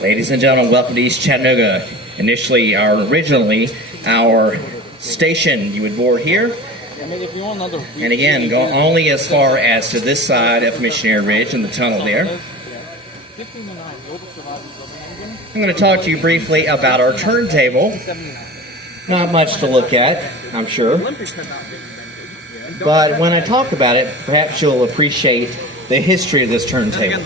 Ladies and gentlemen, welcome to East Chattanooga. Originally, our station, you would board here. And again, go only as far as to this side of Missionary Ridge and the tunnel there. I'm going to talk to you briefly about our turntable. Not much to look at, I'm sure. But when I talk about it, perhaps you'll appreciate the history of this turntable.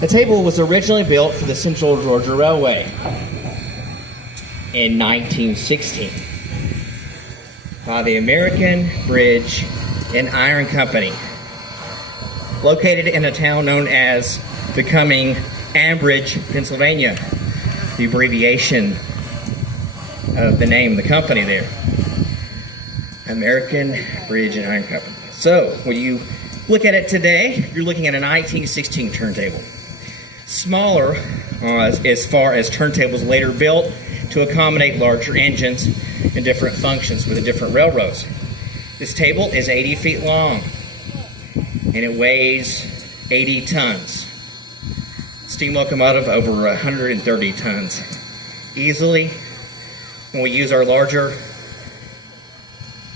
The table was originally built for the Central Georgia Railway in 1916 by the American Bridge and Iron Company, located in a town known as becoming Ambridge, Pennsylvania, the abbreviation of the name of the company there, American Bridge and Iron Company. So when you look at it today, you're looking at a 1916 turntable. Smaller as far as turntables later built to accommodate larger engines and different functions with the different railroads. This table is 80 feet long and it weighs 80 tons. Steam locomotive over 130 tons. Easily, when we use our larger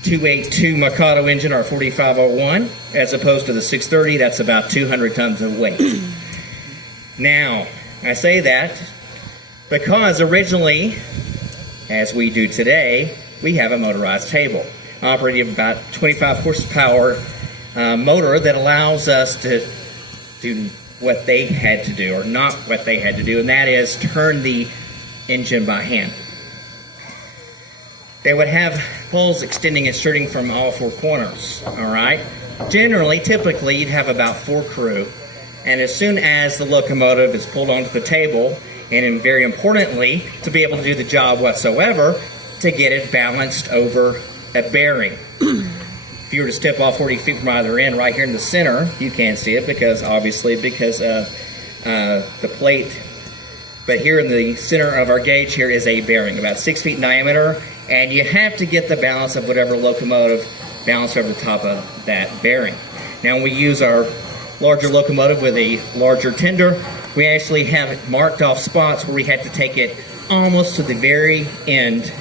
282 Mikado engine, our 4501, as opposed to the 630, that's about 200 tons of weight. Now, I say that because originally, as we do today, we have a motorized table operating about 25 horsepower motor that allows us to do what they had to do, or not what they had to do, and that is turn the engine by hand. They would have poles extending and starting from all four corners, all right? Generally, typically, you'd have about 4 crew, and as soon as the locomotive is pulled onto the table, and very importantly, to be able to do the job whatsoever, to get it balanced over a bearing. If you were to step off 40 feet from either end, right here in the center, you can't see it because of the plate. But here in the center of our gauge here is a bearing, about 6 feet in diameter, and you have to get the balance of whatever locomotive balanced over the top of that bearing. Now, when we use our larger locomotive with a larger tender, we actually have marked off spots where we had to take it almost to the very end,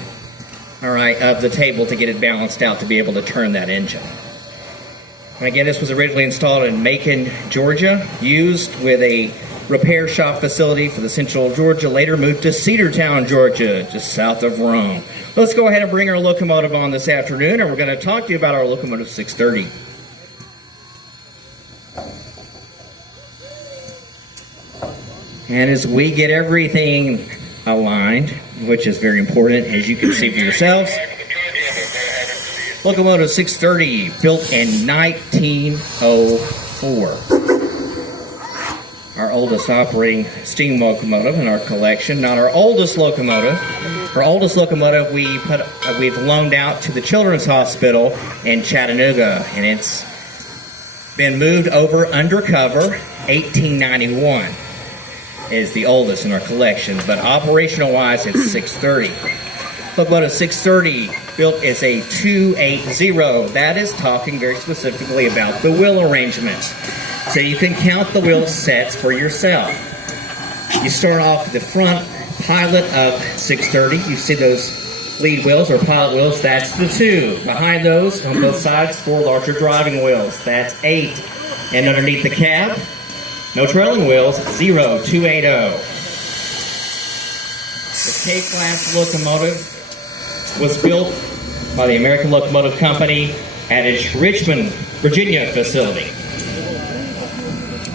all right, of the table to get it balanced out to be able to turn that engine. And again, this was originally installed in Macon, Georgia, used with a repair shop facility for the Central Georgia, later moved to Cedartown, Georgia, just south of Rome. Let's go ahead and bring our locomotive on this afternoon, and we're going to talk to you about our locomotive 630. And as we get everything aligned, which is very important, as you can see for yourselves, locomotive 630, built in 1904. Our oldest operating steam locomotive in our collection. Not our oldest locomotive. Our oldest locomotive we've loaned out to the Children's Hospital in Chattanooga, and it's been moved over undercover. 1891 is the oldest in our collection, but operational wise it's 630. Locomotive 630 built is a 280. That is talking very specifically about the wheel arrangement. So you can count the wheel sets for yourself. You start off with the front pilot of 630. You see those lead wheels or pilot wheels, that's the 2. Behind those, on both sides, 4 larger driving wheels, that's 8. And underneath the cab, no trailing wheels, 0, 280. The K-class locomotive was built by the American Locomotive Company at its Richmond, Virginia facility.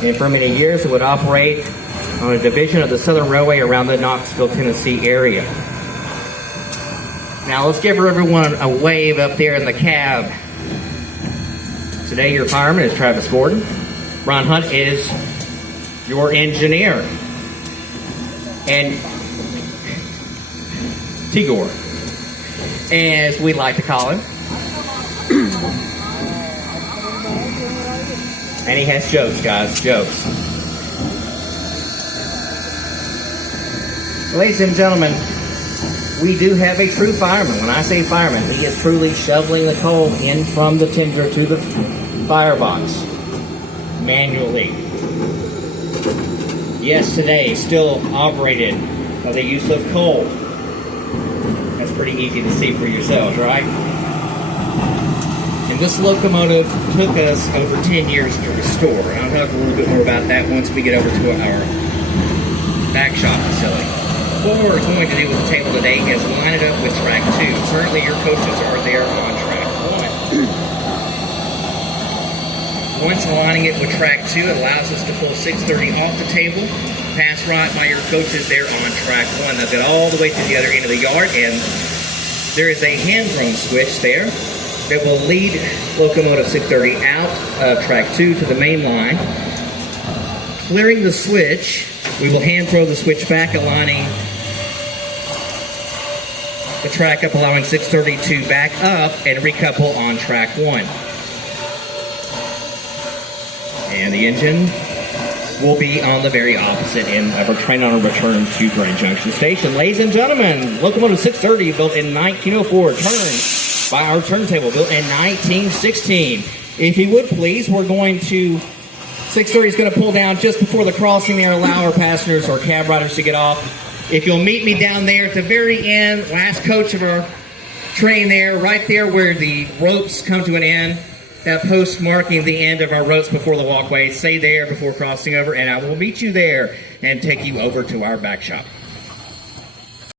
And for many years it would operate on a division of the Southern Railway around the Knoxville, Tennessee area. Now let's give everyone a wave up there in the cab. Today your fireman is Travis Gordon. Ron Hunt is your engineer. And Tigor, as we like to call him. And he has jokes, guys, jokes. Ladies and gentlemen, we do have a true fireman. When I say fireman, he is truly shoveling the coal in from the tinder to the firebox manually. Yes, today still operated by the use of coal. That's pretty easy to see for yourselves, right? And this locomotive took us over 10 years to restore. I'll talk a little bit more about that once we get over to our back shop facility. What we're going to do with the table today is line it up with track 2. Currently your coaches are there on track 1. Once lining it with track 2, it allows us to pull 630 off the table, pass right by your coaches there on track 1. They'll get all the way to the other end of the yard, and there is a hand-thrown switch there that will lead locomotive 630 out of track 2 to the main line. Clearing the switch, we will hand throw the switch back, aligning the track up, allowing 630 to back up and recouple on track 1. And the engine will be on the very opposite end of our train on a return to Grand Junction Station. Ladies and gentlemen, locomotive 630, built in 1904, turned by our turntable, built in 1916. If you would please, we're going to, 630 is going to pull down just before the crossing there, allow our passengers or cab riders to get off. If you'll meet me down there at the very end, last coach of our train there, right there where the ropes come to an end, that post marking the end of our ropes before the walkway. Stay there before crossing over, and I will meet you there and take you over to our back shop.